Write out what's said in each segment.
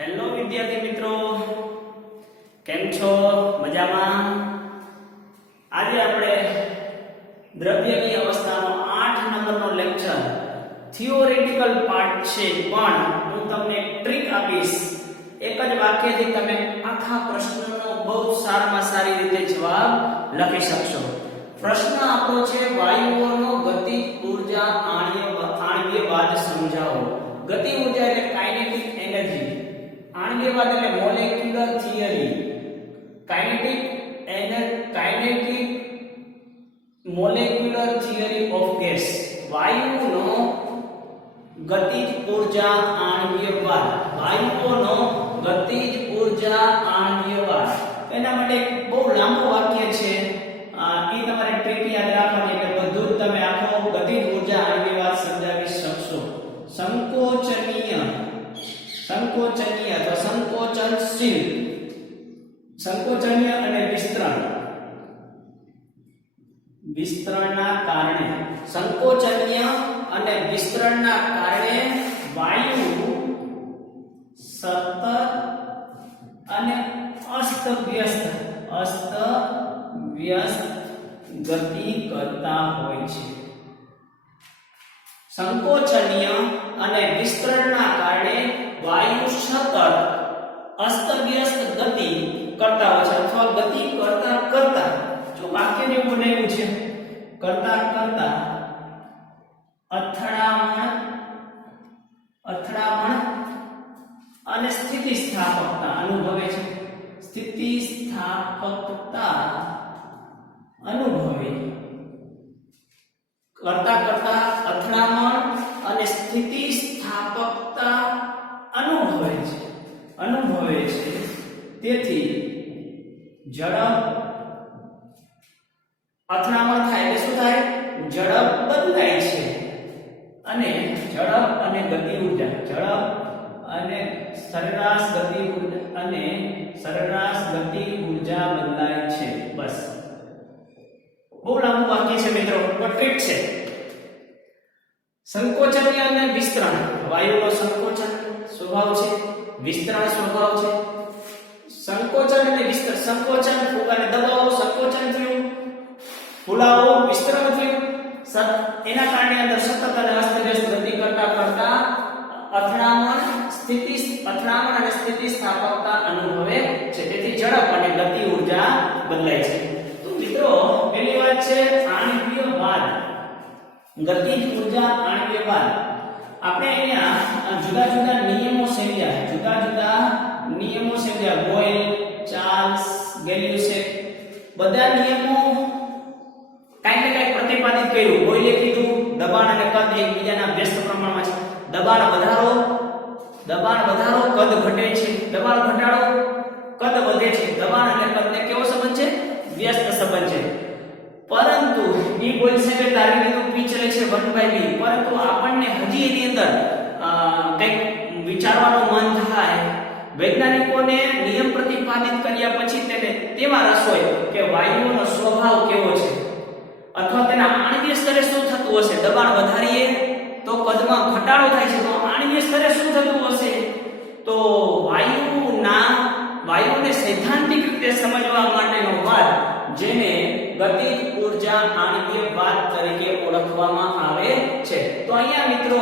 Hello વિદ્યાર્થી મિત્રો, કેમ છો? મજામાં? આજે આપણે દ્રવ્યની અવસ્થાનો 8 નંબરનો લેક્ચર થિયોરેટિકલ પાર્ટ છે, પણ હું તમને ટ્રીક આપીશ. એક જ વાક્યથી તમે આખા પ્રશ્નનો બહુ સારામાં સારી રીતે જવાબ લખી શકશો. પ્રશ્ન આપણો છે વાયુઓનો ગતિજ ઊર્જા આણ્વિયવાદ સમજાવો. ગતિ ઊર્જા એટલે કાઇનેટિક એનર્જી, આણ્વિયવાદ એટલે molecular theory. Kinetic molecular theory of gas. વાયુનો ગતિજ ઊર્જા આણ્વિયવાદ. વાયુઓનો ગતિજ ઊર્જા આણ્વિયવાદ. એના માટે બહુ લાંબુ વાક્ય છે, એ તમારે ટ્રીક યાદ રાખવાની, એટલે બધું જ તમે આખો ગતિજ ઊર્જા આણ્વિયવાદ સમજાવી શકશો. સંકોચનીય અથવા સંકોચનશીલ, સંકોચનીય અને વિસ્તરણના કારણે, સંકોચનીય અને વિસ્તરણના કારણે વાયુ સતત અને અસ્તવ્યસ્ત ગતિ કરતા હોય છે. સંકોચનીય અને વિસ્તરણના કારણે વાયુ સતત અસ્તવ્યસ્ત ગતિ કરતા હોય છે, અથવા ગતિ કરતા જો વાક્યને બનાવ્યું છે કરતા અથડામણ અને સ્થિતિસ્થાપકતા અનુભવે છે. સ્થિતિસ્થાપકતા અનુભવે, કરતા અથડામણ અને સ્થિતિસ્થાપકતા અનુભવે છે. તેથી ઝડપ, અથડામણ થાય એટલે શું થાય? ઝડપ બદલાય છે, અને ઝડપ અને ગતિ ઊર્જા, ઝડપ અને સરેરાશ ગતિ ઊર્જા બદલાય છે. બસ, બહુ લાંબુ વાક્ય છે મિત્રો, પરફેક્ટ છે. સંકોચનીય અને વિસ્તરણ. વાયુનો સંકોચન સ્વભાવ છે, વિસ્તરણ સ્વભાવ છે. સંકોચન અને વિસ્તરણ. સંકોચન, ફુગાને દબાવો, સંકોચન થયું, ફૂલાવો, વિસ્તરણ થયું. એના કારણે અંદર સતત અને અસ્તવ્યસ્ત ગતિ કરતા અથડામણ અને સ્થિતિસ્થાપકતા અનુભવે છે. તેથી ઝડપ અને ગતિ ઊર્જા બદલાય છે. તો મિત્રો, પહેલી વાત છે આણ્વિયવાદ, ગતિજ ઊર્જા આણ્વિયવાદ. આપણે અહીંયા જુદા જુદા નિયમો સમજ્યા. બોયલ, ચાર્લ્સ, ગેલિયુસેક, બધા નિયમો કાંઈક ને કાંઈક પ્રતિપાદિત કર્યું. બોયલે કીધું દબાણ અને કદ એકબીજાના વ્યસ્ત પ્રમાણમાં છે. દબાણ વધારો કદ ઘટે છે, દબાણ ઘટાડો કદ વધે છે. દબાણ અને કદને કેવો સંબંધ છે? વ્યસ્ત સંબંધ છે. પરંતુ એ બોયલ સાહેબે ધારી લીધું p ચલે છે 1/v, પરંતુ આપણને હજી એની અંદર કંઈક વિચારવાનું મન થાય. વૈજ્ઞાનિકોને નિયમ પ્રતિપાદિત કર્યા પછી તેને તેમાં રસ હોય કે વાયુઓનો સ્વભાવ કેવો છે, અથવા તેના આણ્વિય સ્તરે શું થતું હશે. દબાણ વધારીએ તો કદમાં ઘટાડો થાય છે, તો આણ્વિય સ્તરે શું થતું હશે? તો વાયુને સૈદ્ધાંતિક રીતે સમજવા માટેનો વાદ, જેને ગતિજ ઊર્જા આણ્વિયવાદ તરીકે ઓળખવામાં આવે છે. તો અહીંયા મિત્રો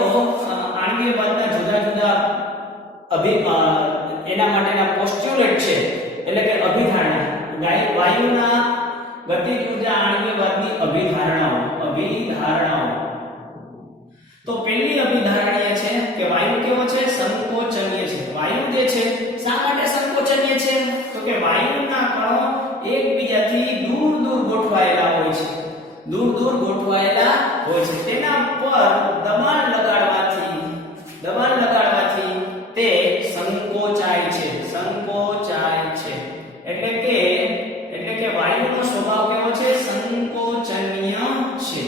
આણ્વિયવાદના જુદા જુદા એના માટેના પોસ્ટ્યુલેટ છે, એટલે કે અભિધારણા. વાયુના ગતિજ ઊર્જા આણ્વિયવાદની અભિધારણાઓ. તો પહેલી અભિધારણા છે કે વાયુ કેવો છે? સંકોચનીય છે. વાયુ જે છે, શા માટે સંકોચનીય છે? તો કે વાયુના કણો એકબીજાથી દૂર ગોઠવાયેલા હોય છે. તેના પર દબાણ લગાડવાથી તે સંકોચાય છે. એટલે કે વાયુનો સ્વભાવ કેવો છે? સંકોચનીય છે.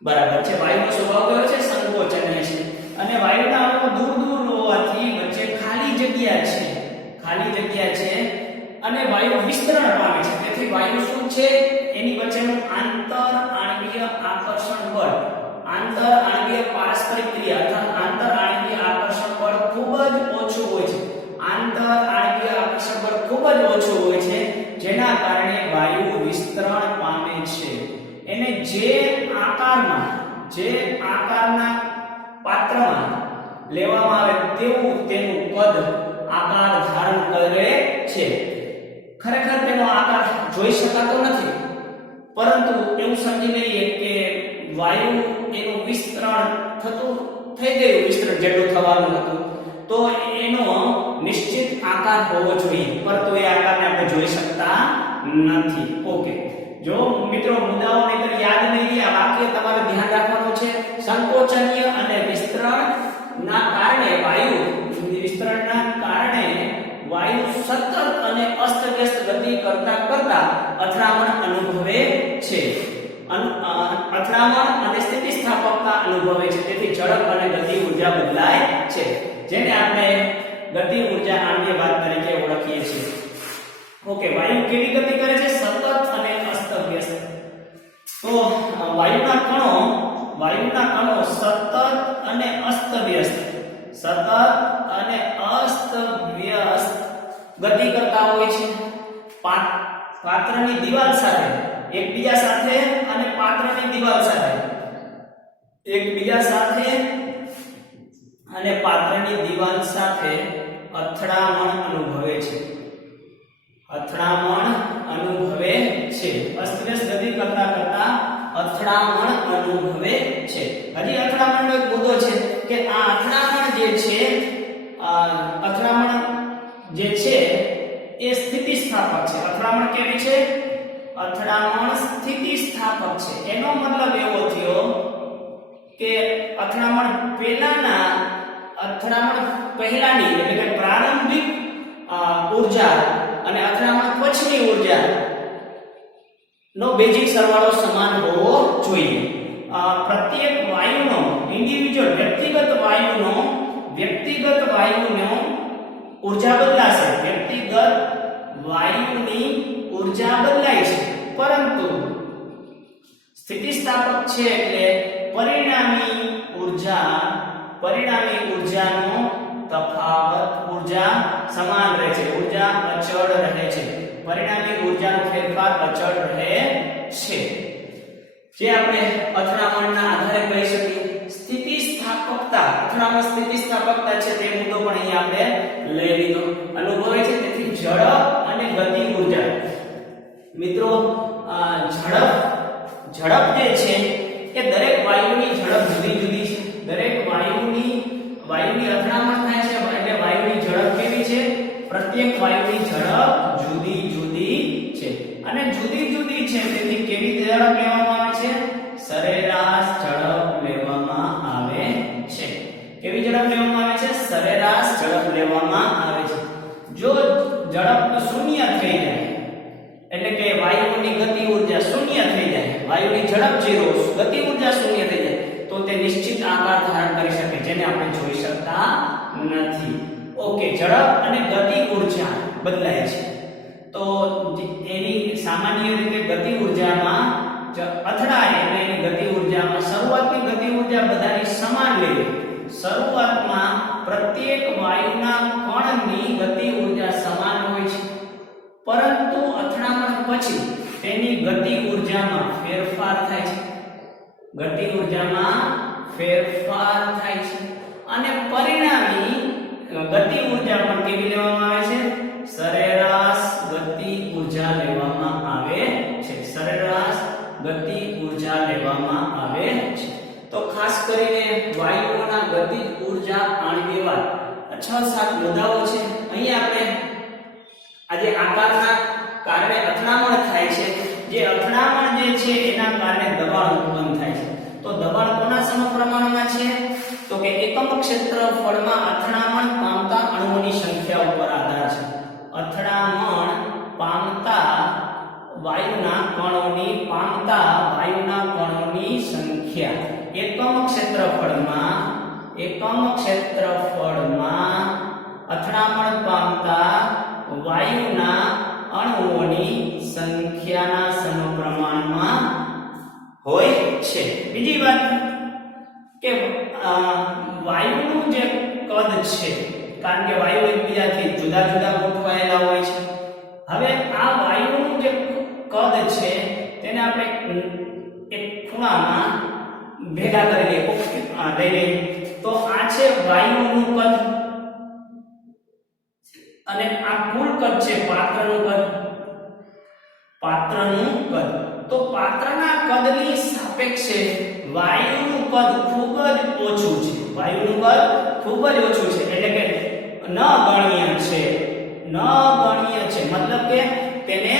બરાબર છે. વાયુનો સ્વભાવ કેવો છે? સંકોચનીય છે. અને વાયુના અણુઓ દૂર હોવાથી વચ્ચે ખાલી જગ્યા છે, અને વાયુ વિસ્તરણ પામે છે. તેથી વાયુ શું છે? એની વચ્ચેનું આંતર આણ્વીય આકર્ષણ બળ, આંતર આણ્વીય પારસ્પરિક ક્રિયા અથવા આંતર આણ્વીય આકર્ષણ બળ ખૂબ જ જ ઓછું હોય છે. આંતર આણ્વીય આકર્ષણ બળ ખૂબ જ ઓછું હોય છે, જેના કારણે વાયુ વિસ્તરણ પામે છે. એને જે આકારના પાત્રમાં લેવામાં આવે તેવું તેનું કદ આકાર ધારણ કરે છે. ખરેખર તેનો આકાર જોઈ શકાતો નથી, પરંતુ એવું સમજી લઈએ કે વાયુ એનું વિસ્તરણ થઈ ગયું, વિસ્તરણ જેટલું થવાનું હતું, તો એનો નિશ્ચિત આકાર હોવો જોઈએ, પરંતુ એ આકારને આપણે જોઈ શકતા નથી. ઓકે, જો મિત્રો મુદ્દાઓ નહીતર યાદ નહીં રહે, આ વાક્ય તમારે ધ્યાન રાખવાનું છે. સંકોચનીય અને વિસ્તરણના કારણે વાયુ સતત અને અસ્તવ્યસ્ત ગતિ કરતા અથડામણ અનુભવે છે. અથડામણ અને સ્થિતિસ્થાપકતા અનુભવે છે. તેથી ઝડપ અને ગતિ ઊર્જા બદલાય છે, જેને આપણે ગતિ ઊર્જા આણ્વીય વાદ તરીકે ઓળખીએ છીએ. ઓકે, વાયુ કેવી ગતિ કરે છે? સતત અને અસ્તવ્યસ્ત. તો વાયુના કણો સતત અને અસ્તવ્યસ્ત ગતિ કરતા હોય છે. પાત્રની દિવાલ સાથે એકબીજા સાથે અને પાત્રની દિવાલ સાથે એકબીજા સાથે અને પાત્રની દિવાલ સાથે અથડામણ અનુભવે છે. અસ્તવ્યસ્ત ગતિ કરતા અથડામણ અનુભવે છે. હજી અથડામણનો એક મુદ્દો છે કે આ અથડામણ જે છે એ સ્થિતિસ્થાપક છે. અથડામણ કેવી છે? અથડામણ સ્થિતિસ્થાપક છે. એનો મતલબ એવો થયો કે અથડામણ પહેલાની એટલે કે પ્રારંભિક ઊર્જા અને અથડામણ પછીની ઊર્જા નો બેઝિક સરવાળો સમાન હોવો જોઈએ. પ્રત્યેક વાયુનો વ્યક્તિગત વાયુનો ઊર્જા બદલાશે. વ્યક્તિગત વાયુની ઊર્જા બદલાય છે, પરંતુ સ્થિતિસ્થાપક છે એટલે પરિણામી ઊર્જાનો તફાવત ઊર્જા સમાન રહે છે. ઊર્જા અચળ રહે છે. પરિણામી ઊર્જાનો ફેરફાર અચળ રહે છે. જે આપણે અથડામણના આધારે કહી શકીએ. અથડામણ સ્થિતિસ્થાપકતા છે, તે મુદ્દો પણ અહીં આપણે લઈ લીધો. અનુભવે છે. તેથી ઝડપ અને ગતિ ઊર્જા. મિત્રો, ઝડપ જે છે એ દરેક વાયુની ઝડપ જુદી જુદી છે. દરેક વાયુની અથડામણ થાય છે એટલે વાયુની ઝડપ કેવી છે? પ્રત્યેક વાયુની ઝડપ જુદી જુદી છે અને જુદી જુદી છે. તેથી કેવી ઝડપ લેવામાં આવે છે? સરેરાશ ઝડપ લેવામાં આવે છે. કેવી ઝડપ લેવામાં આવે છે? સરેરાશ ઝડપ લેવામાં આવે છે. જો ઝડપ શૂન્ય થઈ જાય એટલે કે વાયુની ગતિ ઊર્જા શૂન્ય થઈ જાય, વાયુની ઝડપ 0, ગતિ ઊર્જા શૂન્ય થઈ જાય, તો તે નિશ્ચિત આકાર ધારણ કરી શકે, જેને આપણે જોઈ શકતા નથી. ઓકે, ઝડપ અને ગતિ ઊર્જા બદલાય છે. તો એની સામાન્ય રીતે ગતિ ઊર્જામાં અથડાય એટલે એની ગતિ ઊર્જામાં શરૂઆતની ગતિ ઊર્જા બધાની સમાન લેવી. શરૂઆતમાં પ્રત્યેક વાયુના કણની ગતિ ઊર્જા સમાન હોય છે, પરંતુ અથડામણ પછી તેની ગતિ ઊર્જામાં ફેરફાર થાય છે. અને પરિણામી ગતિ ઊર્જા પણ કેવી લેવામાં આવે છે? સરેરાશ ગતિ ઊર્જા લેવામાં આવે છે. તો ખાસ કરીને વાયુઓના ગતિ ઊર્જા આણ્વીય વાદ 6-7 મુદ્દાઓ છે. અહીં આપણે આજે આકારના કારણે અથડામણ થાય છે. જે અથડામણ જે છે એના કારણે દબાણ ઉત્પન્ન થાય છે. તો દબાણ કોના સમપ્રમાણમાં છે? તો કે એકમ ક્ષેત્રફળમાં અથડામણ પામતા અણુઓની સંખ્યા ઉપર આધાર છે. અથડામણ પામતા વાયુના કણોની સંખ્યા એકમ ક્ષેત્રફળમાં અથડામણ પામતા વાયુના અણુઓની સંખ્યાના સમપ્રમાણમાં હોય છે. બીજી વાત કે વાયુનું જે કદ છે, કારણ કે વાયુ એકબીજાથી જુદા જુદા ગોઠવાયેલા હોય છે. હવે આ વાયુનું જે કદ છે તેને આપણે એક ખૂણામાં ભેગા કરી લઈએ. તો આ છે વાયુનું કદ અને આ કુલ કદ છે પાત્રનું કદ. તો પાત્રના કદની સાપેક્ષે વાયુનું કદ ખૂબ જ ઓછું છે. એટલે કે નગણ્ય છે. મતલબ કે તેને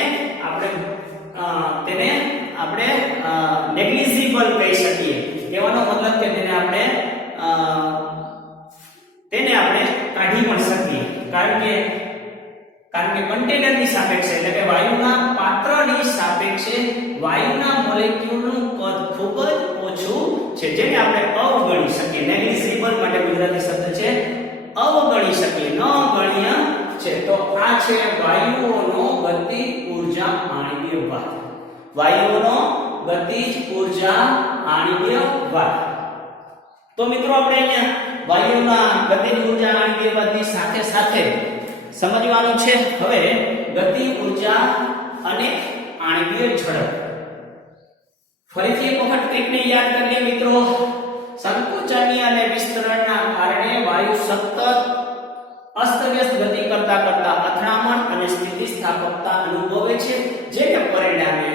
આપણે નેગ્લિજિબલ કહી શકીએ. કહેવાનો મતલબ કે તેને આપણે કાઢી પણ શકીએ. કારણ કે કન્ટેનરની સાપેક્ષે એટલે કે વાયુના પાત્રની સાપેક્ષે વાયુના મોલેક્યુલનું કદ ખૂબ જ ઓછું છે, જેને આપણે અવગણી શકીએ. નેગ્લિજિબલ માટે ગુજરાતી શબ્દ છે અવગણી શકીએ, નગણ્ય છે. તો આ છે વાયુઓનો ગતિજ ઊર્જા આણ્વીય ભાર. તો મિત્રો આપણે અહીંયા વાયુના ગતિજ ઊર્જા આણ્વીય ભારની સાથે સાથે સમજવાનું છે હવે ગતિજ ઊર્જા અને આણ્વીય ઝડપ. ફરીથી એક વખત ટ્રીકને યાદ કરીએ મિત્રો. સંકોચનની અને વિસ્તરણના કારણે વાયુ સતત અસ્તવ્યસ્ત ગતિ કરતા અથડામણ અને સ્થિતિસ્થાપકતા અનુભવે છે, જેને પરિણામે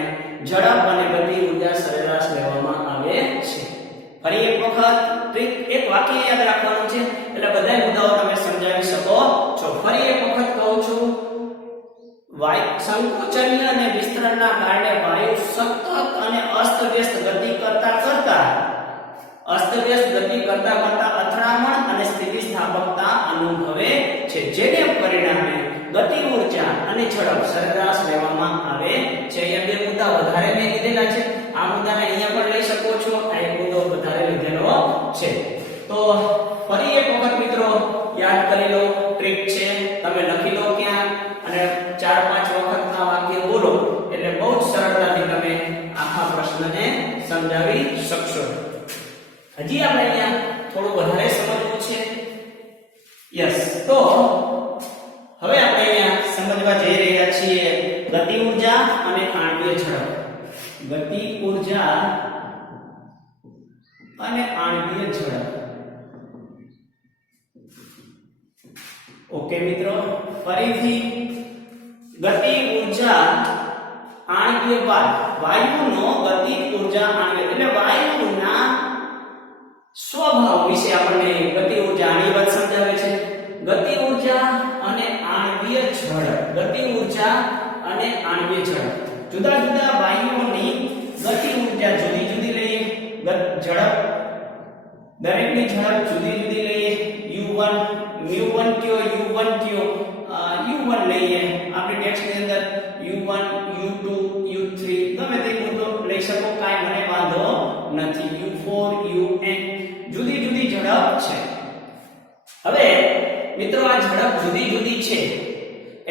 ઝડપ અને ગતિ ઊર્જા સરેરાશ લેવામાં આવે છે. ફરી એક વખત એક વાક્ય યાદ રાખવાનું છે એટલે બધા મુદ્દાઓ તમે સમજાવી શકો છો. ફરી એક વખત કહું છું, સંકોચનીય અને વિસ્તરણના કારણે વાયુ સતત અને અસ્તવ્યસ્ત ગતિ કરતા અથડામણ અને સ્થિતિસ્થાપકતા અનુભવે છે, જેને પરિણામે ગતિ ઊર્જા અને ઝડપ સરેરાશ લેવામાં આવે છે. અહીંયા બે મુદ્દા વધારે મેં લીધેલા છે. આ મુદ્દાને અહીંયા પણ લઈ શકો છો. આ એક મુદ્દો વધારે લીધેલો છે. તો ફરી એક વખત મિત્રો યાદ કરી લો. ટ્રીક છે તમે લખી લો ક્યાં અને 4-5 વખત આ વાક્ય બોલો એટલે બહુ જ સરળતાથી તમે આખા પ્રશ્નને સમજાવી શકશો. હજી આપણે અહીંયા થોડું વધારે સમજવું છે. યસ, તો હવે આપણે અહીંયા સમજવા જઈ રહ્યા છીએ ગતિ ઊર્જા અને આણ્વીય ઝડપ. ગતિ ઊર્જા અને આણ્વીય ઝડપ. ઓકે મિત્રો, ફરીથી ગતિ ઊર્જા આણ્વીય ભાર. વાયુનો ગતિ ઊર્જા આણ્વીય એટલે વાયુના સ્વભાવ વિશે આપણને ગતિ ઊર્જા આની વાત સમજાવે છે. ગતિ ઊર્જા અને આણ્વીય ઝડપ. જુદા જુદા વાયુઓની ગતિ ઊર્જા જુદી જુદી લઈએ. ઝડપ દરેકની ઝડપ જુદી જુદી લઈએ. u1 mu1 કયો u1 કયો u1 લઈએ. આપણે ટેક્સ્ટની અંદર u1 u2 u3 ગમે તે મુદ્દો લઈ શકો, કાઈ મને વાંધો નથી. u4 un જુદી જુદી ઝડપ છે. હવે મિત્રો આ ઝડપ જુદી જુદી છે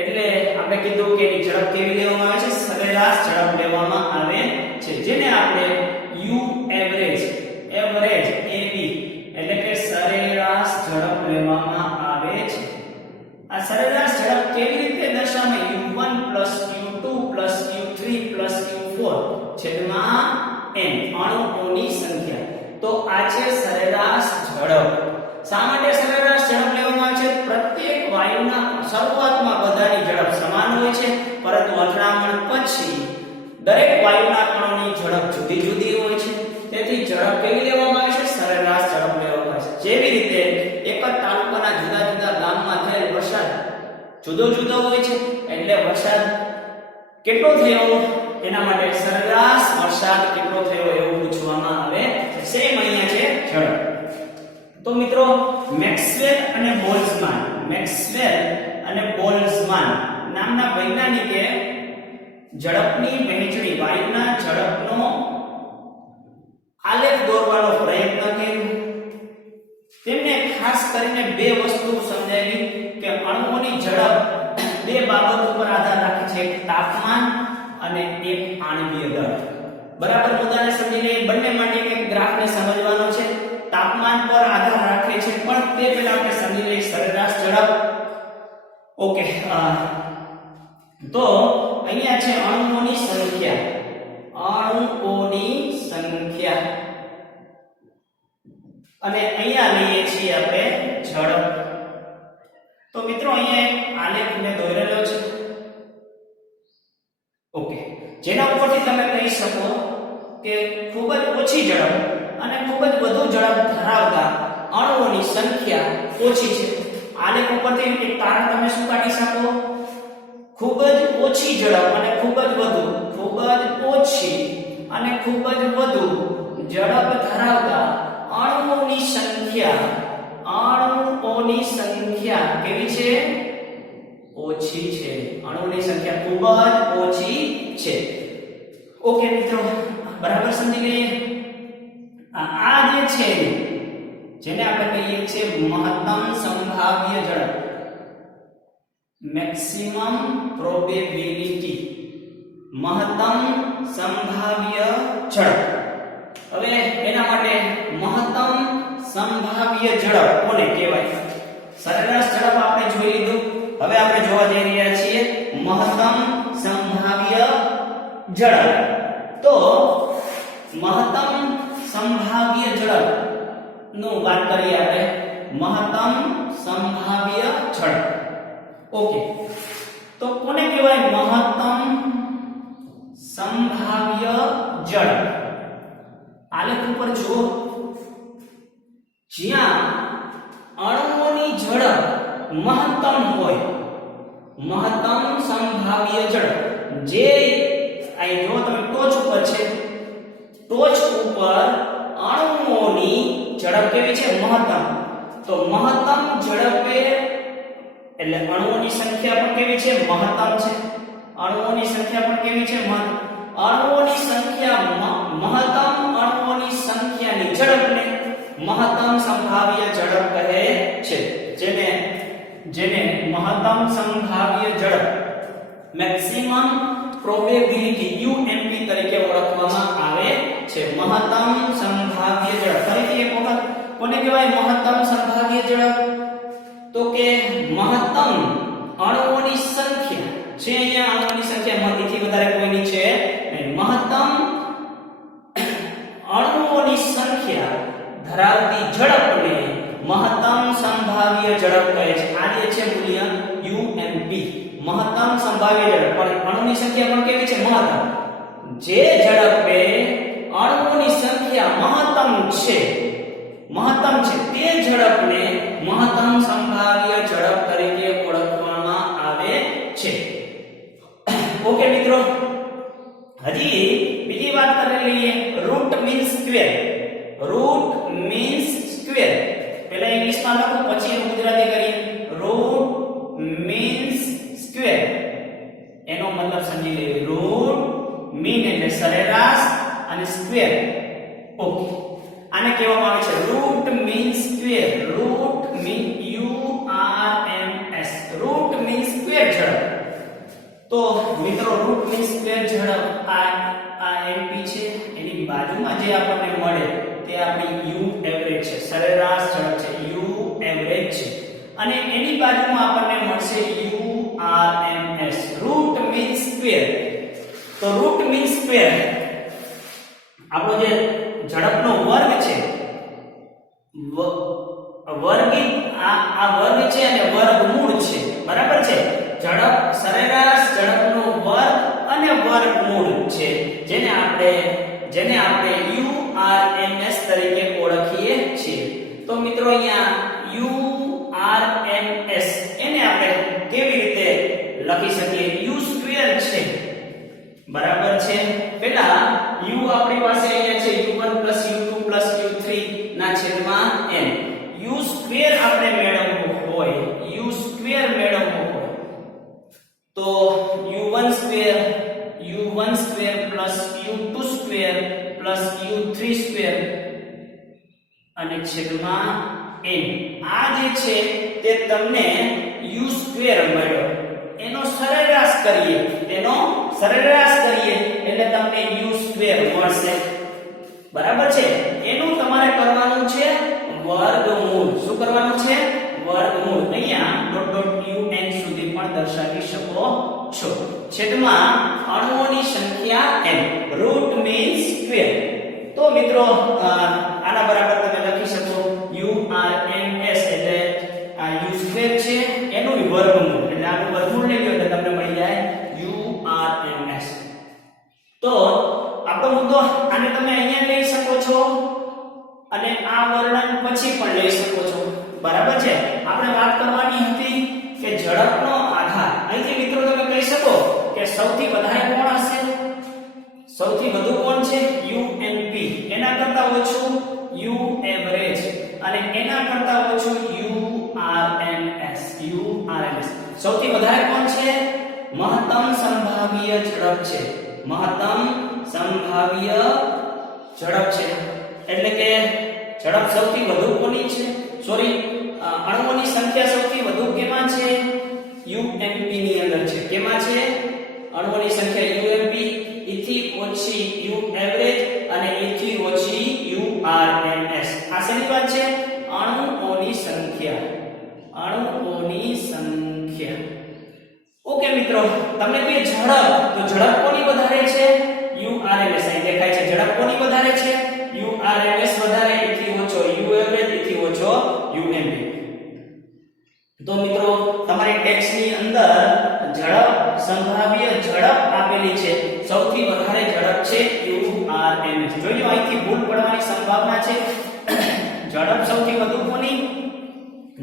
એટલે આપણે કીધું કે એની ઝડપ કેવી લેવામાં આવે છે? સરેરાશ ઝડપ લેવામાં આવે છે, જેને આપણે u એવરેજ AV એટલે કે સરેરાશ ઝડપ લેવામાં આવે છે. આ સરેરાશ ઝડપ કેવી રીતે દર્શાવાય? u1 u2 u3 u4 છેદમાં n અણુઓની સંખ્યા. તો આ છે સરેરાશ ઝડપ. શા માટે સરેરાશ ઝડપ લેવામાં આવે છે? પ્રત્યેક વાયુના શરૂઆતમાં બધાની ઝડપ સમાન હોય છે, પરંતુ અથડામણ પછી દરેક વાયુના કણોની ઝડપ જુદી જુદી હોય છે. તેથી ઝડપ કેવી લેવામાં આવે છે? સરેરાશ ઝડપ લેવામાં આવે છે. જેવી રીતે એક જ તાલુકાના જુદા જુદા ગામમાં થયેલ વરસાદ જુદો જુદો હોય છે, એટલે વરસાદ કેટલો થયો એના માટે સરેરાશ વરસાદ કેટલો થયો એવું પૂછવામાં આવે છે. સેમ અહીંયા છે ઝડપ. તો મિત્રો મેક્સવેલ અને બોલ્ટ્ઝમાન નામના વૈજ્ઞાનિકે ઝડપની વહેંચણી વાયુના ઝડપનો આલેખ દોરવાનો પ્રયત્ન કર્યો. તેમને ખાસ કરીને બે વસ્તુ સમજાવી કે અણુઓની ઝડપ બે બાબત ઉપર આધાર રાખે છે, એક તાપમાન અને એક આણ્વીય દળ. બરાબર મુદ્દાને સમજી લઈએ. બંને માટે એક ગ્રાફને સમજવાનો છે. તાપમાન પર આધાર રાખે છે, પણ તે પહેલા આપણે સમજી લઈએ સરેરાશ ઝડપ ઓકે, તો અહીંયા છે અણુઓની સંખ્યા, અને અહીંયા લઈએ છીએ આપણે ઝડપ. તો મિત્રો અહીંયા એક આલેખ મેં દોરેલો છે. ઓકે, જેના ઉપરથી તમે કહી શકો કે ખૂબ જ ઓછી ઝડપ અને ખૂબ જ વધુ ઝડપ ધરાવતા અણુઓની સંખ્યા ઓછી છે. આલેખ ઉપરથી એક કારણ તમે શું કાઢી શકો? ખૂબ જ ઓછી ઝડપ અને ખૂબ જ વધુ, ખૂબ જ ઓછી અને ખૂબ જ વધુ ઝડપ ધરાવતા અણુઓની સંખ્યા કેવી છે? ઓછી છે. અણુઓની સંખ્યા ખૂબ જ ઓછી છે. ઓકે મિત્રો, બરાબર સમજી લઈએ. આ જે છે જેને આપણે કહીએ છીએ મહત્તમ સંભાવ્ય ઝડપ, મેક્સિમમ પ્રોબેબિલિટી, મહત્તમ સંભાવ્ય ઝડપ. હવે એના માટે મહત્તમ સંભાવ્ય ઝડપ કોને કહેવાય? સરેરાશ ઝડપ આપણે જોઈ લીધું. હવે આપણે જોવા જઈ રહ્યા છીએ મહત્તમ સંભાવ્ય ઝડપ. તો મહત્તમ સંભાવ્ય ઝડપ નું વાત કરીએ આપણે. મહત્તમ સંભાવ્ય ઝડપ. ઓકે, તો કોને કહેવાય મહત્તમ સંભાવ્ય ઝડપ? આલેખ ઉપર જુઓ, જ્યાં અણુઓની ઝડપ મહત્તમ હોય, મહત્તમ સંભાવ્ય ઝડપ, જે અહીં જો તમે ટોચ ઉપર છે, ટોચ ઉપર અણુઓની ઝડપ કેવી છે? મહત્તમ. તો મહત્તમ ઝડપે એટલે અણુઓની સંખ્યા પણ કેવી છે? મહત્તમ છે. અણુઓની સંખ્યા પણ કેવી છે? અણુઓની સંખ્યા મહત્તમ અણુઓની સંખ્યાની ઝડપને મહત્તમ સંભાવ્ય ઝડપ કહે છે. જેને મહત્તમ સંભાવ્ય ઝડપ, મેક્સિમમ પ્રોબેબિલિટી UMP તરીકે ઓળખવામાં આવે છે. મહત્તમ સંભાવ્ય ઝડપ. ફરીથી એક વખત કોને કહેવાય મહત્તમ સંભાવ્ય ઝડપ? તો કે મહત્તમ અણુઓની સંખ્યા છે. અહીંયા અણુઓની સંખ્યા મહત્તમથી વધારે કોઈની છે નહીં. મહત્તમ અણુઓની સંખ્યા ધરાવતી ઝડપને મહત્તમ સંભાવ્ય ઝડપ કહે છે. આ જે છે મૂલ્ય UMP, મહત્તમ સંભાવ્ય ઝડપ. પણ અણુની સંખ્યા પણ કેવી છે? મહત્તમ. જે ઝડપે અણુઓની સંખ્યા મહત્તમ છે તે ઝડપને મહત્તમ સંભાવ્ય ઝડપ તરીકે ઓળખવામાં આવે છે. ઓકે મિત્રો, હજી બીજી વાત કરી લઈએ. Root mean square. Root means square પહેલા ઇંગ્લિશમાં લખો, પછી એનું ગુજરાતી કરીએ. રૂટ મીન્સ સ્ક્વેર એનો મતલબ સમજી લઈએ. રૂટ મીન એટલે સરેરાશ અને સ્ક્વેર. ઓકે, આને કહેવામાં આવે છે route mean square. Root mean URMS, route mean square ઝડપ. તો મિત્રો, રૂટ મીન સ્ક્વેર ઝડપ આ MP છે. એની બાજુમાં જે આપણને મળે તે આપણી U એવરેજ છે, સરેરાશ ઝડપ છે, U એવરેજ છે. અને એની બાજુમાં આપણને મળશે URMS, રૂટ મીન સ્ક્વેર. તો રૂટ મીન સ્ક્વેર આપણો જે ઝડપનો વર્ગ છે, વર્ગી આ વર્ગ છે અને વર્ગમૂળ છે. બરાબર છે? ઝડપ, સરેરાશ ઝડપનો વર્ગ અને વર્ગમૂળ છે, જેને આપણે URMS તરીકે ઓળખીએ છીએ. તો મિત્રો, અહીંયા URMS એને આપણે કેવી રીતે લખી શકીએ? U સ્ક્વેર છે. બરાબર છે? પહેલા u આપણી પાસે અહીંયા છે u1 u2 u3 ના છેદમાં n. u સ્ક્વેર આપણે મેળવવું હોય, u સ્ક્વેર મેળવવું હોય તો u1 square u1 square u2 square u3 square અને છેદમાં n. આ જે છે તે તમને u સ્ક્વેર મળ્યો. એનો સરેરાશ કરીએ એટલે તમને u સ્ક્વેર મળશે. બરાબર છે? એનું તમારે કરવાનું છે વર્ગમૂળ. શું કરવાનું છે? વર્ગમૂળ. અહીંયા un સુધી છેદમાં અણુઓની સંખ્યા n. Route means square. તો મિત્રો આના બરાબર તમે લખી શકો URMS એટલે આ u સ્ક્વેર છે એનું વર્ગમૂળ, એટલે આનું વર્ગમૂળ લઈ લો એટલે તમને મળી જાય URMS. તો આપણો મુદ્દો આને તમે અહીંયા લઈ શકો છો અને આ વર્ણન પછી પણ લઈ શકો છો. બરાબર છે. આપણે વાત કરવાની હતી કે ઝડપનો આધાર. અહીંથી મિત્રો તમે કહી શકો કે સૌથી વધારે કોણ હશે? સૌથી વધુ કોણ છે? UMP. એના કરતા ઓછું U એવરેજ અને એના કરતા ઓછું URMS. સૌથી વધારે કોણ છે? મહત્તમ સંભાવ્ય ઝડપ છે. મહત્તમ સંભાવ્ય ઝડપ છે એટલે કે ઝડપ સૌથી વધુ કોની છે? સોરી, અણુઓની સંખ્યા સૌથી વધુ કેમાં છે? UMP ની અંદર છે. કેમાં છે? અણુઓની સંખ્યા UMP, એથી ઓછી U એવરેજ અને એથી ઓછી URMS. આ શેની વાત છે? અણુઓની સંખ્યા. અણુઓની સંખ્યા. ઓકે મિત્રો, તમને કોઈ ઝડપ, તો ઝડપ કોની વધારે છે? URMS. અહીં દેખાય છે ઝડપ કોની વધારે છે? URMS વધારે, એથી ઓછો U એવરેજ, એથી ઓછો UMP. તો મિત્રો તમારી ટેક્સ્ટની અંદર ઝડપ, સંભાવ્ય ઝડપ આપેલી છે. સૌથી વધારે ઝડપ છે URMS. જોજો અહીંથી ભૂલ પડવાની સંભાવના છે. ઝડપ સૌથી વધુ કોની?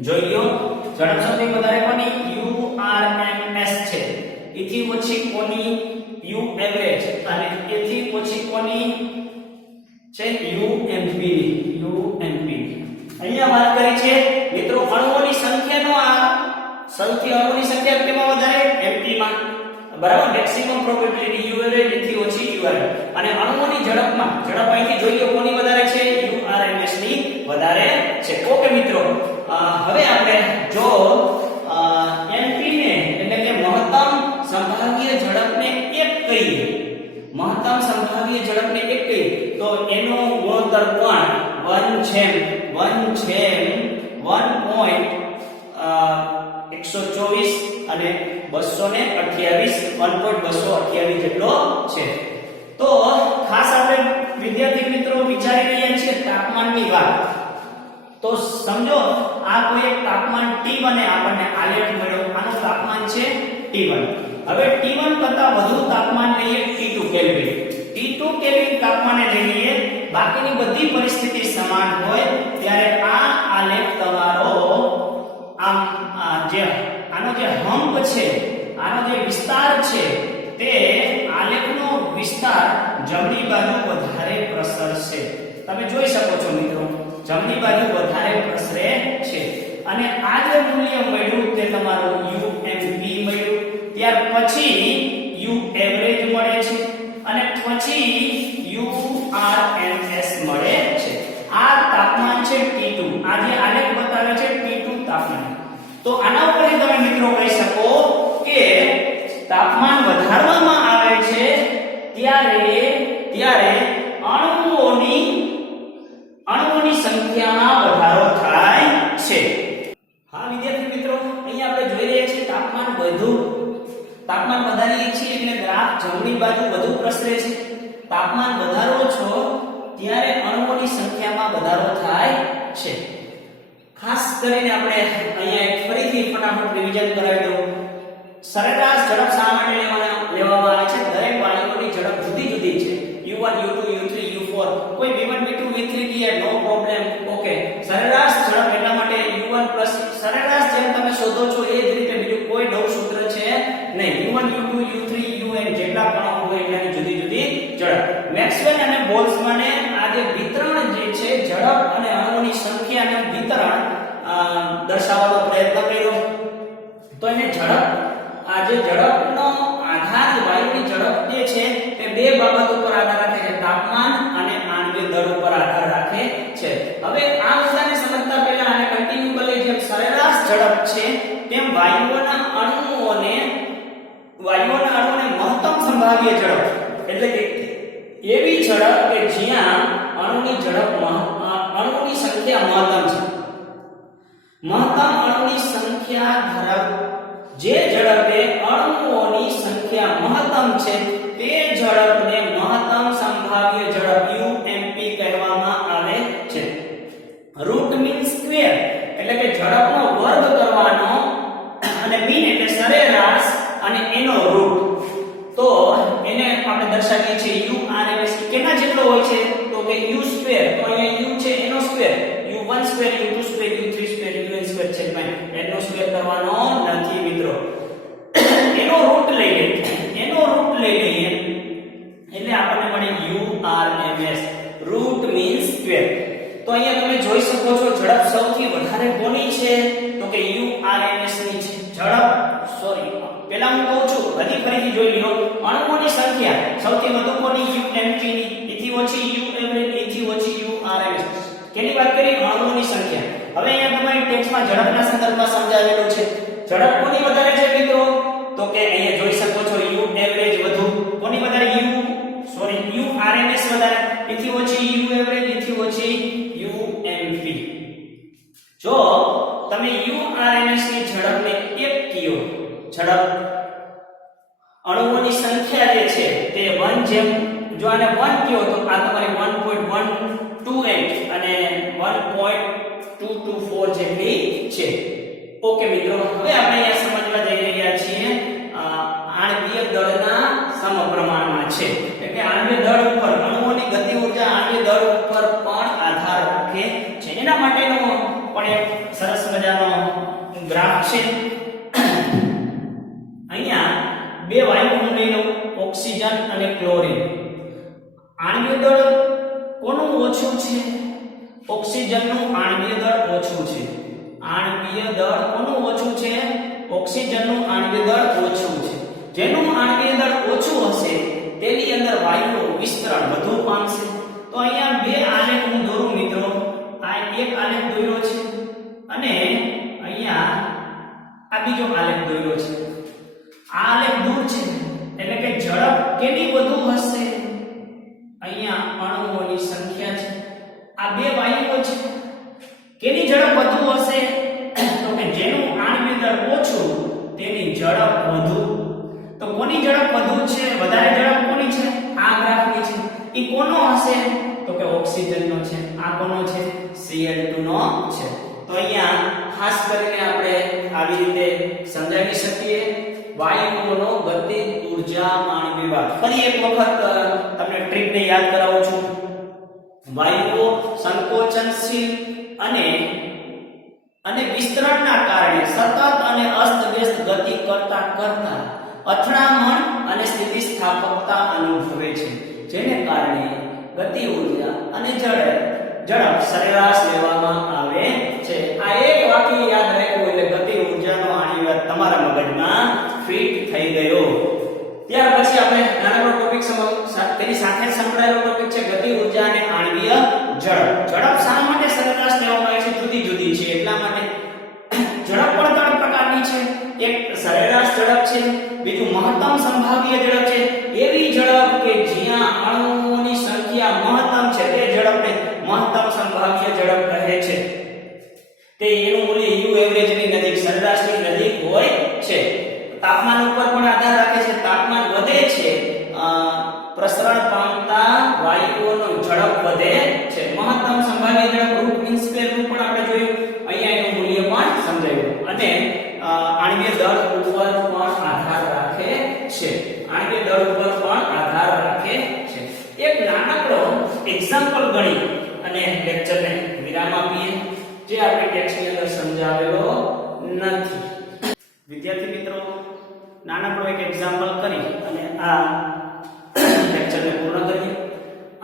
જોઈ લો, ઝડપ સૌથી વધારે કોની? URMS છે. એથી ઓછી કોની? U એવરેજ અને એથી ઓછી કોની છે? UMP. અહીંયા વાત કરી છે મિત્રો અણુઓની સંખ્યાનો આ સૌથી અણુઓની સંખ્યા કેમાં વધારે? MP માં. બરાબર, મેક્સિમમ પ્રોબેબિલિટી U એવરેજ એથી ઓછી URM. અને અણુઓની ઝડપમાં ઝડપ અહીંથી જોઈ લો કોની વધારે છે? URMS ની વધારે છે. ઓકે મિત્રો, હવે આપણે જો MP ને એટલે કે મહત્તમ સંભાવ્ય ઝડપને 1 કહીએ, મહત્તમ સંભાવ્ય ઝડપને 1 કહીએ તો એનો ગુણોત્તર કોણ? 1/1.124 અને 1.228 જેટલો છે. તો ખાસ આપણે વિદ્યાર્થી મિત્રો વિચારી રહ્યા છીએ તાપમાનની વાત. તો સમજો આ કોઈ એક તાપમાન T1 એ આપણને આલેખ મળ્યો. આનું તાપમાન છે T1. હવે T1 કરતા વધુ તાપમાન લઈએ T2 કેલ્વિન. T2 કેલ્વિન તાપમાને લઈએ, બાકીની બધી પરિસ્થિતિ સમાન હોય ત્યારે આ આલેખ તમારો આનો જે હમ્પ છે, આનો જે વિસ્તાર છે, તે આલેખનો વિસ્તાર જમણી બાજુ વધારે પ્રસરશે. તમે જોઈ શકો છો મિત્રો, જમણી બાજુ વધારે પ્રસરે છે. અને આ જે મૂલ્ય મળ્યું તે તમારું UMP મળ્યું. ત્યાર પછી U એવરેજ મળે છે અને પછી URMS મળે છે. આ તાપમાન છે T2. આ જે આલેખ બતાવે છે T2 તાપમાન. તો આના ઉપરથી તમે મિત્રો કહી શકો કે તાપમાન વધારવામાં આવે છે ત્યારે અણુઓની સંખ્યામાં વધારો થાય છે. હા વિદ્યાર્થી મિત્રો, અહીંયા આપણે જોઈ રહ્યા છીએ તાપમાન વધારીએ છીએ એટલે ગ્રાફ જમણી બાજુ વધુ પ્રસરે છે. તાપમાન વધારો છો ત્યારે અણુઓની સંખ્યામાં વધારો થાય છે. ખાસ કરીને આપણે અહીંયા ફરીથી ફટાફટ રિવિઝન કરાવી દઉં. સરેરાશ ઝડપ શા માટે લેવામાં આવે છે? દરેક વાયુઓની ઝડપ જુદી જુદી છે. U1 U2 U3 U4. કોઈ V1 V2 V3 કીએ નો પ્રોબ્લેમ. ઓકે, સરેરાશ ઝડપ એટલા માટે U1 સરેરાશ જેમ તમે શોધો છો એ જ રીતે બીજું કોઈ નવું સૂત્ર છે નહીં. U1 U2 U3 UN જેટલા કણો હોય એની જુદી જુદી ઝડપ. મેક્સવેલ અને બોલ્ટ્ઝમાને આ જે વિતરણ જે છે ઝડપ અને અણુઓની સંખ્યાનું વિતરણ દર્શાવવાનો પ્રયત્ન કર્યો. તો એને ઝડપ, આ જે ઝડપનો આધાર વાયુની ઝડપ જે છે તે બે બાબત ઉપર આધાર રાખે છે, તાપમાન અને આણ્વિક દળ ઉપર આધાર રાખે છે. હવે આ મુદ્દાને સમજતા પહેલા આને કન્ટિન્યુ કરી લઈએ. જેમ સરેરાશ ઝડપ છે તેમ વાયુઓના અણુઓને મહત્તમ સંભાવ્ય ઝડપ એટલે કે એવી ઝડપ કે જ્યાં અણુની સંખ્યા મહત્તમ છે. મહત્તમ અણુની સંખ્યા ધરાવ જે ઝડપે અણુઓની સંખ્યા તો અહીંયા તમે જોઈ શકો છો ઝડપ સૌથી વધારે કોની છે તો કે URMS ની છે. ઝડપ સોરી પહેલા હું કહું છું હજી ફરીથી જોઈ લો. અણુઓની સંખ્યા સૌથી વધુ કોની UMP ની, એથી ઓછી UAverage, એથી ઓછી URMS. કેની વાત કરી? અણુઓની સંખ્યા. હવે અહીંયા તમારી ટેક્સ્ટમાં ઝડપના સંદર્ભમાં સમજાવેલું છે. ઝડપ કોની વધારે છે મિત્રો? તો કે અહીંયા જોઈ શકો છો UAverage વધુ. કોની વધારે? URMS વધારે, એથી ઓછી UAverage, એથી ઓછી UMP. જો તમે URMS ની ઝડપને 1 કયો, ઝડપ અણુઓની સંખ્યા જે છે તે 1 જેમ, જો આને 1 કયો તો આ તમારી 1.128 અને 1.224 જેટલી છે. ઓકે મિત્રો, હવે આપણે અહીંયા સમજવા જઈ રહ્યા છીએ આણ્વીય દળના સમપ્રમાણમાં છે. એટલે કે આણ્વીય દળ ઉપર અણુઓની ગતિ ઊર્જા આણ્વીય દળ ઉપર પણ આધાર રાખે છે. એના માટેનો પણ એક સરસ મજાનો ગ્રાફ છે. અહીંયા બે વાયુઓનું લઈ લો, ઓક્સિજન અને ક્લોરીન. આણ્વીય દળ કોનું ઓછું છે? ઓક્સિજનનું આણ્વીય દળ ઓછું છે. આણ્વીય દળ કોનું ઓછું છે? ઓક્સિજનનું આણ્વીય દળ ઓછું છે. જેનું આણ્વીય દળ ઓછું હશે તેની અંદર વાયુઓ વિસ્તરણ વધુ પામશે. તો અહીંયા બે આલેખ હું દોરું મિત્રો. આ એક આલેખ દોર્યો છે અને અહીંયા આ બીજો આલેખ દોર્યો છે. આ આલેખ દૂર છે એટલે કે ઝડપ કેની વધુ હશે? અહીંયા અણુઓની સંખ્યા છે, આ બે વાયુઓ છે, કેની ઝડપ વધુ હશે? તો કે જેનું આણ્વીય દળ ઓછું તેની ઝડપ વધુ. તો કોની ઝડપ વધુ છે? વધારે ઝડપ કોની છે? આ ગ્રાફની છે. ઈ કોનો હશે? તો કે ઓક્સિજનનો છે. આ કોનો છે? Cl2 નો છે. તો અહીંયા ખાસ કરીને આપણે આવી રીતે સમજાવી શકીએ વાયુઓનો ગતિજ ઊર્જા આણ્વીય ભાગ. ફરી એક વખત તમને ટ્રીકને યાદ કરાવું છું. વાયુઓ સંકોચનશીલ અને વિસ્તરણના કારણે સતત અને અસ્તવ્યસ્ત ગતિ કરતા અથડામણ અને સ્થિતિસ્થાપકતા અનુભવે છે, જેને કારણે ગતિ ઊર્જા અને ઝડપ સરેરાશ લેવામાં આવે છે. આ એક વાક્ય યાદ રાખવું એટલે ગતિ ઊર્જાનો આણ્વીય તમારા મગજમાં ફિટ થઈ ગયો. ત્યાર પછી આપણે નાનો ટોપિક તેની સાથે સંકળાયેલો ટોપિક છે ગતિ ઊર્જા અને આણ્વીય ઝડપ. ઝડપ શા માટે સરેરાશ લેવામાં આવે છે? જુદી જુદી છે એટલા માટે. ઝડપ પણ ત્રણ પ્રકારની છે. એક સરેરાશ ઝડપ છે, બીજું મહત્તમ સંભાવ્ય ઝડપ છે. એવી ઝડપ કે જ્યાં અણુઓની સંખ્યા મહત્તમ છે તે ઝડપને મહત્તમ સંભાવ્ય ઝડપ કહે છે. તે એનું મૂલ્ય UAverage ની નજીક, સરેરાશની નજીક હોય છે. તાપમાન ઉપર પણ આધાર રાખે છે. તાપમાન વધે છે પ્રસરણ પામતા વાયુઓનો ઝડપ વધે છે. મહત્તમ સંભાવ્ય ઝડપ રૂટ મીન સ્ક્વેર નું પણ આપણે જોયું. અહીંયા એનું મૂલ્ય પણ સમજાયું. અને આણ્વીય દળ ઉપર પણ આધાર રાખે છે. આણ્વીય દળ ઉપર પણ આધાર રાખે છે. એક નાનકડો એક્ઝામ્પલ ગણી અને લેક્ચરને વિરામ આપીએ, જે આપણે ટેક્સ્ટની અંદર સમજાવેલો નથી. વિદ્યાર્થી મિત્રો, નાનકડો એક એક્ઝામ્પલ કરી અને આ લેક્ચરને પૂર્ણ કરીએ.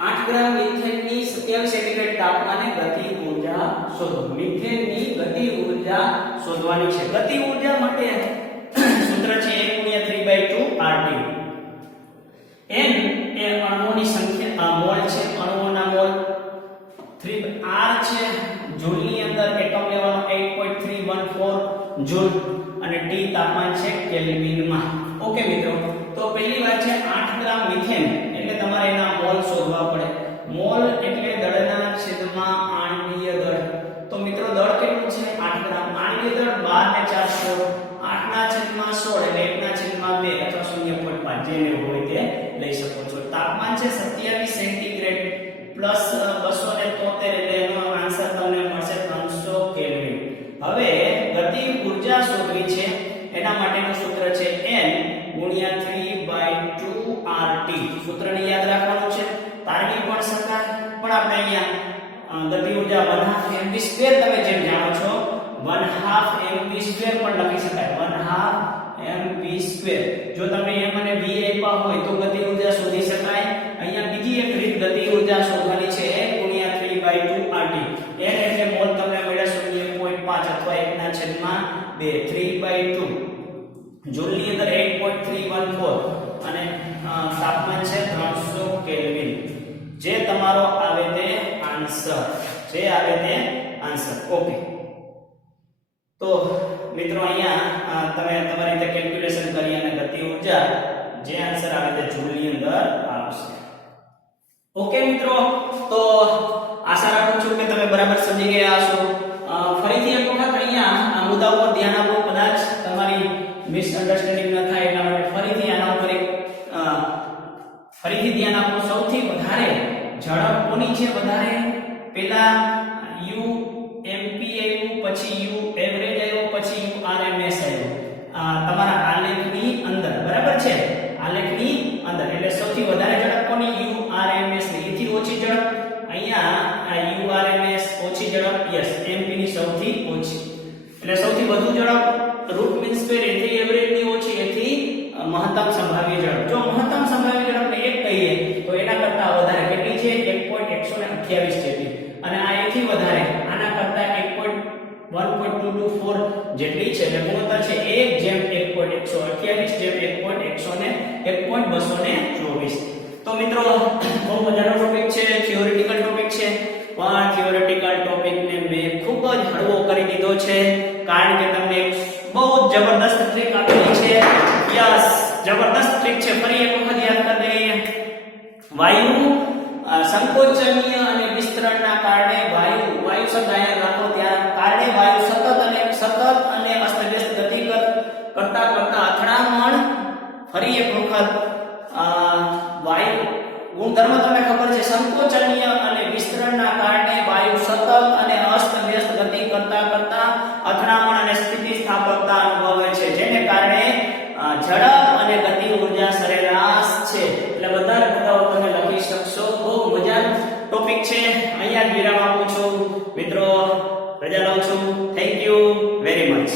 8 ગ્રામ મિથેનની 27 સેન્ટીગ્રેડ તાપમાને ગતિ ઊર્જા શોધો. મિથેનની ગતિ ઊર્જા શોધવાની છે. ગતિ ઊર્જા માટે સૂત્ર છે 1/3/2 RT. n એ અણુઓની સંખ્યા, મોલ છે, અણુઓના મોલ. 3 R છે જૂલની અંદર, એકમ લેવાનો 8.314 જૂલ, અને T તાપમાન છે કેલ્વિનમાં. ઓકે મિત્રો, તો પહેલી વાત છે 8 ગ્રામ મિથેન એટલે તમારે એના મોલ શોધવા પડે. મોલ એટલે દળના છેદમાં આણ્વીય દળ. તો મિત્રો દળ કેટલું છે? 8 ગ્રામ. આણ્વીય દળ 12 ને 4 16. 8 ના છેદમાં 16 એટલે 1 ના છેદમાં 2 અથવા 0.5 જે લેવું હોય તે લઈ શકો છો. તાપમાન છે 27 સેન્ટીગ્રેડ પ્લસ 273 એટલે એનો આન્સર તમને મળશે 300 કેલ્વિન. હવે ગતિ ઊર્જા શોધવી છે. એના માટેનું સૂત્ર છે n ગુણ્યા 3/2 RT. સૂત્રને યાદ રાખવાનું છે. તારવી પણ શકાય, પણ આપણે અહીંયા ગતિ ઊર્જા 1/2 mv2 તમે જેમ જાણો છો 1/2 mv2 પણ લખી શકાય. 1/2 mv2. જો તમે m અને v આપ્યા હોય તો ગતિ ઊર્જા શોધી શકાય. અહીંયા બીજી એક રીત ગતિ ઊર્જા શોધવાની છે 1 ગુણ્યા 3/2 RT. n એટલે મોલ તમને મળ્યા 0.5 અથવા 1/2 3/2 જૂલ ની અંદર 8.314 અને તાપમાન છે 300 કેલ્વિન જે તમારો આવે તે આન્સર ઓકે તો મિત્રો અહીંયા તમે તમારી રીતે કેલ્ક્યુલેશન કરી અને ગતિ ઊર્જા જે આન્સર આવે તે જૂલ ની અંદર આવશે ઓકે મિત્રો તો આશા રાખું છું કે તમે બરાબર સમજી ગયા હશો ફરીથી એક વખત અહીંયા આ મુદ્દા ઉપર ધ્યાન આપો કદાચ તમારી મિસઅન્ડરસ્ટેન્ડિંગ ન થાય એટલા માટે ફરીથી આના ઉપર ફરીથી ધ્યાન આપો સૌથી વધારે ઝડપ કોની છે વધારે પેલા u mp આવ્યું પછી u એવરેજ આવ્યો પછી u rms આવ્યો તમારા આલેખની અંદર બરાબર છે આલેખની અંદર એટલે સૌથી વધારે ઝડપ કોની u rms ની એથી ઓછી ઝડપ અહીંયા u rms ઓછી ઝડપ યસ mp ની સૌથી ઓછી એટલે સૌથી વધુ ઝડપ રૂટ મીન સ્ક્વેર એથી એવરેજ ની ઓછી એથી મહત્તમ સંભાવ્ય ઝડપ જો મહત્તમ સંભાવ્ય ઝડપને 1 કહીએ તો એના કરતા વધારે કેટલી છે 1.128 જેટલી અને આ એથી વધારે આના કરતા 1.224 જેટલી છે એટલે ગુણોત્તર છે 1:1.124 તો મિત્રો બહુ મજાનો ટોપિક છે થિયોરેટિકલ ટોપિક છે પણ થિયોરેટિકલ ટોપિકને મેં ખૂબ જ હળવો કરી દીધો છે કારણ કે તમને બહુ જબરદસ્ત ટ્રીક આપેલી છે યસ જબરદસ્ત ટ્રીક છે ફરી એક વખત યાદ કરી દઈએ વાયુ સંકોચનીય અને વિસ્તરણના કારણે વાયુ શબ્દ અહીંયા રાખો ત્યાં કારણે વાયુ સતત અને અસ્તવ્યસ્ત ગતિ કરતા અથડામણ ફરી એક વખત વાયુ ગુણધર્મ તમને ખબર છે સંકોચનીય અને વિસ્તરણના કારણે વાયુ સતત અને અસ્તવ્યસ્ત ગતિ કરતા અથડામણ અને સ્થિતિસ્થાપકતા અનુભવે છે જેને કારણે ઝડપ અને ગતિ ઊર્જા સરેરાશ છે એટલે બધા મુદ્દાઓ તમે લખી શકશો બહુ મજાનો ટોપિક છે અહીંયા જ વિરામ આપું છું મિત્રો રજા લઉં છું થેન્ક યુ વેરી મચ